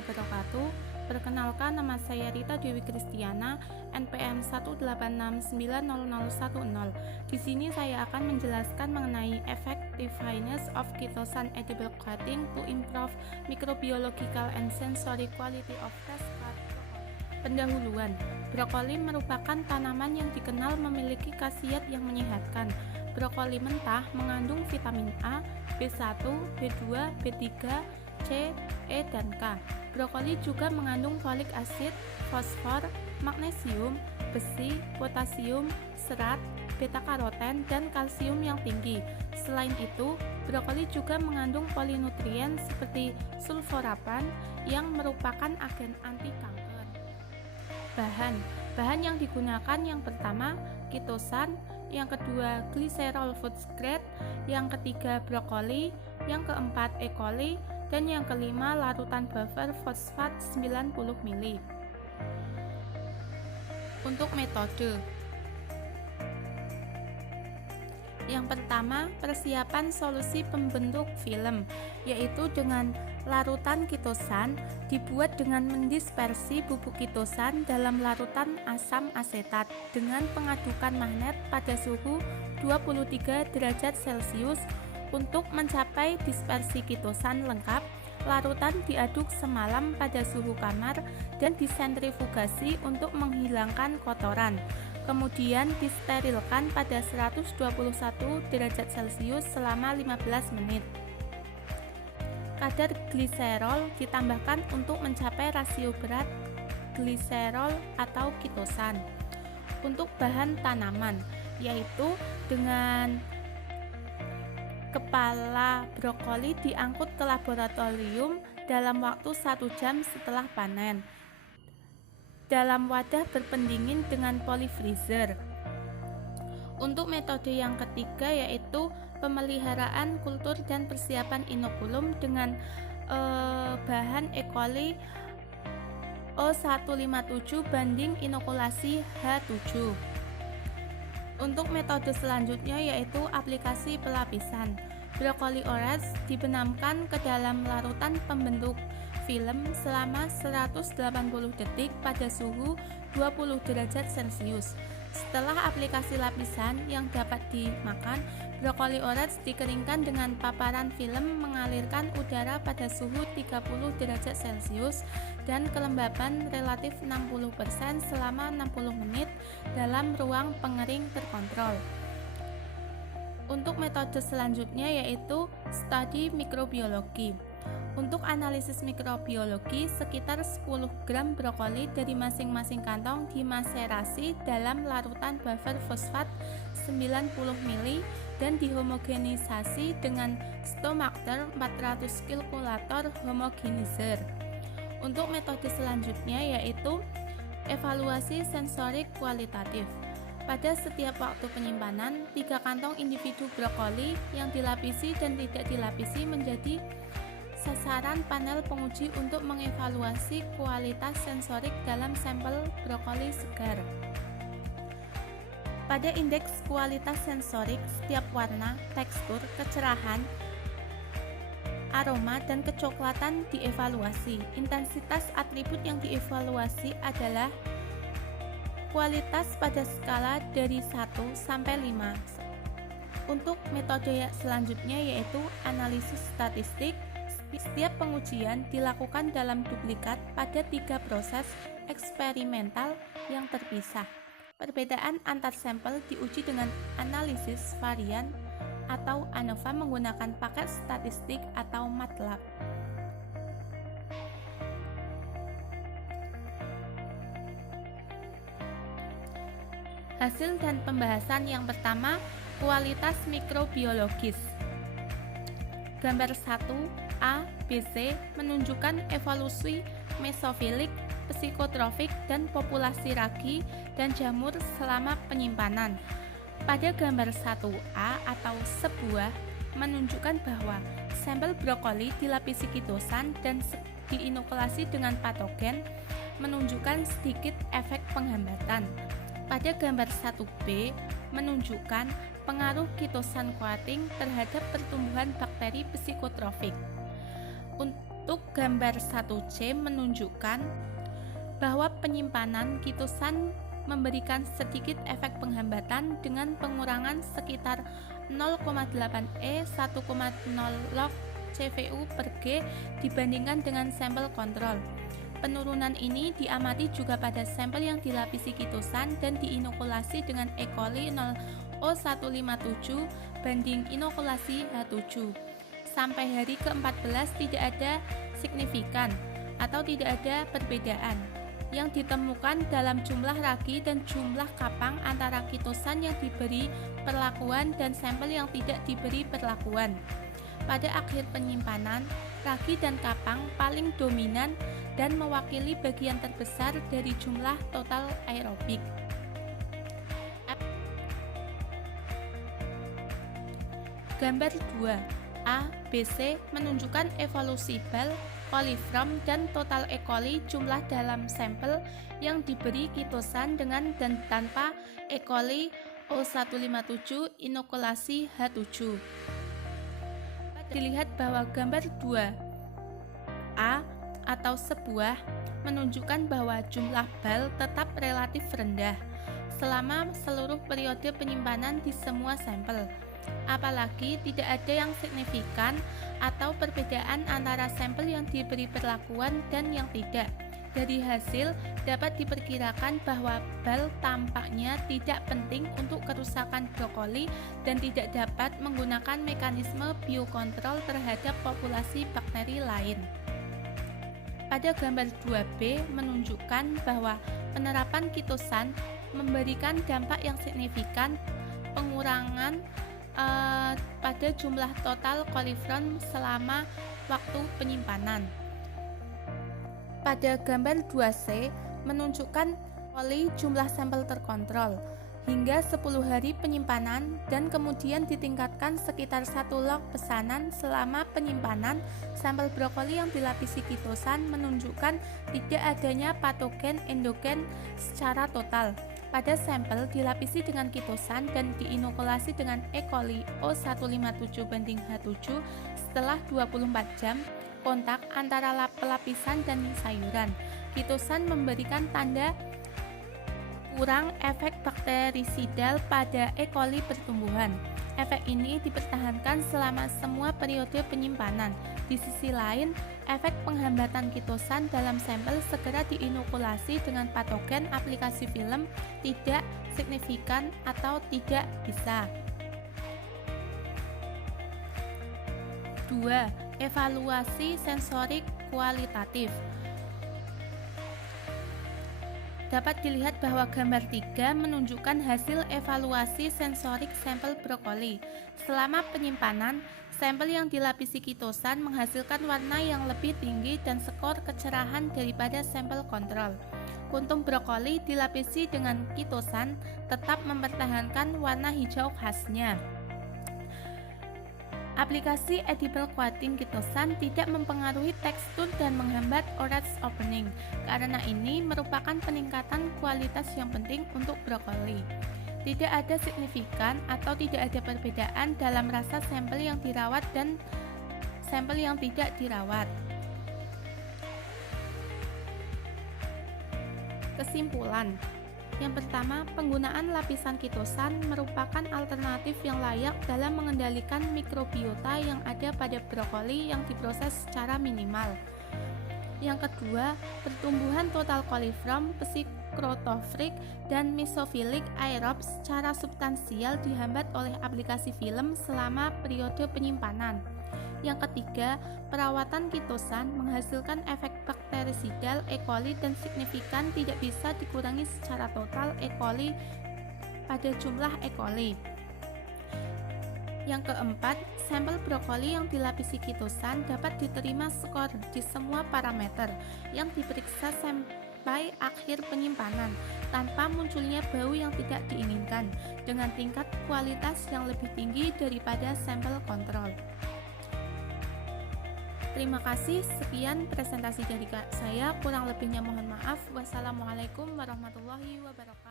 wabarakatuh. Perkenalkan, nama saya Rita Dewi Kristiana, NPM 186900010. Di sini saya akan menjelaskan mengenai effectiveness of chitosan edible coating to improve microbiological and sensory quality of fresh cut. Pendahuluan, brokoli merupakan tanaman yang dikenal memiliki khasiat yang menyehatkan. Brokoli mentah mengandung vitamin A, B1, B2, B3, C, E, dan K. Brokoli juga mengandung folik acid, fosfor, magnesium, besi, potasium, serat, beta-karoten, dan kalsium yang tinggi. Selain itu, brokoli juga mengandung polinutrien seperti sulforapan yang merupakan agen anti kanker. Bahan yang digunakan yang pertama chitosan, yang kedua glycerol food grade, yang ketiga brokoli, yang keempat E. coli, dan yang kelima larutan buffer fosfat 90 ml. Untuk metode, yang pertama, persiapan solusi pembentuk film, yaitu dengan larutan chitosan dibuat dengan mendispersi bubuk chitosan dalam larutan asam asetat dengan pengadukan magnet pada suhu 23 derajat Celcius. Untuk mencapai dispersi chitosan lengkap, larutan diaduk semalam pada suhu kamar dan disentrifugasi untuk menghilangkan kotoran. Kemudian disterilkan pada 121 derajat Celcius selama 15 menit. Kadar gliserol ditambahkan untuk mencapai rasio berat gliserol atau chitosan. Untuk bahan tanaman, yaitu dengan kepala brokoli diangkut ke laboratorium dalam waktu 1 jam setelah panen dalam wadah berpendingin dengan polyfreezer. Untuk metode yang ketiga, yaitu pemeliharaan kultur dan persiapan inokulum dengan bahan E. coli O157 banding inokulasi H7. Untuk metode selanjutnya, yaitu aplikasi pelapisan. Brokoli orange dibenamkan ke dalam larutan pembentuk film selama 180 detik pada suhu 20 derajat Celcius. Setelah aplikasi lapisan yang dapat dimakan, brokoli orange dikeringkan dengan paparan film mengalirkan udara pada suhu 30 derajat Celcius dan kelembapan relatif 60% selama 60 menit dalam ruang pengering terkontrol. Untuk metode selanjutnya, yaitu studi mikrobiologi. Untuk analisis mikrobiologi, sekitar 10 gram brokoli dari masing-masing kantong dimaserasi dalam larutan buffer fosfat 90 ml dan dihomogenisasi dengan Stomacher 400 kalkulator homogenizer. Untuk metode selanjutnya, yaitu evaluasi sensorik kualitatif. Pada setiap waktu penyimpanan, 3 kantong individu brokoli yang dilapisi dan tidak dilapisi menjadi sasaran panel penguji untuk mengevaluasi kualitas sensorik dalam sampel brokoli segar. Pada indeks kualitas sensorik, setiap warna, tekstur, kecerahan, aroma, dan kecoklatan dievaluasi. Intensitas atribut yang dievaluasi adalah kualitas pada skala dari 1 sampai 5. Untuk metode selanjutnya, yaitu analisis statistik. Setiap pengujian dilakukan dalam duplikat pada 3 proses eksperimental yang terpisah. Perbedaan antar sampel diuji dengan analisis varian atau ANOVA menggunakan paket statistik atau MATLAB. Hasil dan pembahasan yang pertama, kualitas mikrobiologis. Gambar 1 A, B, C menunjukkan evolusi mesofilik, psikotrofik, dan populasi ragi dan jamur selama penyimpanan. Pada gambar 1A atau sebuah menunjukkan bahwa sampel brokoli dilapisi chitosan dan diinokulasi dengan patogen, menunjukkan sedikit efek penghambatan. Pada gambar 1B menunjukkan pengaruh chitosan coating terhadap pertumbuhan bakteri psikotrofik. Untuk gambar 1C menunjukkan bahwa penyimpanan kitosan memberikan sedikit efek penghambatan dengan pengurangan sekitar 0,8 E 1,0 log CVU per G dibandingkan dengan sampel kontrol. Penurunan ini diamati juga pada sampel yang dilapisi kitosan dan diinokulasi dengan E. coli 0O157 banding inokulasi H7. Sampai hari ke-14 tidak ada signifikan atau tidak ada perbedaan yang ditemukan dalam jumlah ragi dan jumlah kapang antara kitosan yang diberi perlakuan dan sampel yang tidak diberi perlakuan. Pada akhir penyimpanan, ragi dan kapang paling dominan dan mewakili bagian terbesar dari jumlah total aerobik. Gambar 2 A, B, C menunjukkan evolusi bal, coliform, dan total E. coli jumlah dalam sampel yang diberi kitosan dengan dan tanpa E. coli O157 inokulasi H7. Dilihat bahwa gambar 2A atau sebuah menunjukkan bahwa jumlah bal tetap relatif rendah selama seluruh periode penyimpanan di semua sampel. Apalagi tidak ada yang signifikan atau perbedaan antara sampel yang diberi perlakuan dan yang tidak. Dari hasil dapat diperkirakan bahwa bal tampaknya tidak penting untuk kerusakan brokoli dan tidak dapat menggunakan mekanisme biokontrol terhadap populasi bakteri lain. Pada gambar 2B menunjukkan bahwa penerapan kitosan memberikan dampak yang signifikan pengurangan pada jumlah total coliform selama waktu penyimpanan. Pada gambar 2C menunjukkan coli jumlah sampel terkontrol hingga 10 hari penyimpanan dan kemudian ditingkatkan sekitar 1 log pesanan selama penyimpanan. Sampel brokoli yang dilapisi kitosan menunjukkan tidak adanya patogen endogen secara total. Pada sampel dilapisi dengan kitosan dan diinokulasi dengan E. coli O157 banding H7 setelah 24 jam kontak antara pelapisan dan sayuran. Kitosan memberikan tanda kurang efek bakterisidal pada E. coli pertumbuhan. Efek ini dipertahankan selama semua periode penyimpanan. Di sisi lain, efek penghambatan kitosan dalam sampel segera diinokulasi dengan patogen aplikasi film tidak signifikan atau tidak bisa. 2. Evaluasi sensorik kualitatif. Dapat dilihat bahwa gambar 3 menunjukkan hasil evaluasi sensorik sampel brokoli. Selama penyimpanan, sampel yang dilapisi kitosan menghasilkan warna yang lebih tinggi dan skor kecerahan daripada sampel kontrol. Kuntum brokoli dilapisi dengan kitosan tetap mempertahankan warna hijau khasnya. Aplikasi edible coating kitosan tidak mempengaruhi tekstur dan menghambat orange opening. Karena ini merupakan peningkatan kualitas yang penting untuk brokoli. Tidak ada signifikan atau tidak ada perbedaan dalam rasa sampel yang dirawat dan sampel yang tidak dirawat. Kesimpulan. Yang pertama, penggunaan lapisan kitosan merupakan alternatif yang layak dalam mengendalikan mikrobiota yang ada pada brokoli yang diproses secara minimal. Yang kedua, pertumbuhan total coliform, psikrotofrik, dan mesofilik aerob secara substansial dihambat oleh aplikasi film selama periode penyimpanan. Yang ketiga, perawatan kitosan menghasilkan efek bakterisidal E. coli dan signifikan tidak bisa dikurangi secara total E. coli pada jumlah E. coli. Yang keempat, sampel brokoli yang dilapisi kitosan dapat diterima skor di semua parameter yang diperiksa sampai akhir penyimpanan tanpa munculnya bau yang tidak diinginkan dengan tingkat kualitas yang lebih tinggi daripada sampel kontrol. Terima kasih, sekian presentasi dari saya, kurang lebihnya mohon maaf. Wassalamualaikum warahmatullahi wabarakatuh.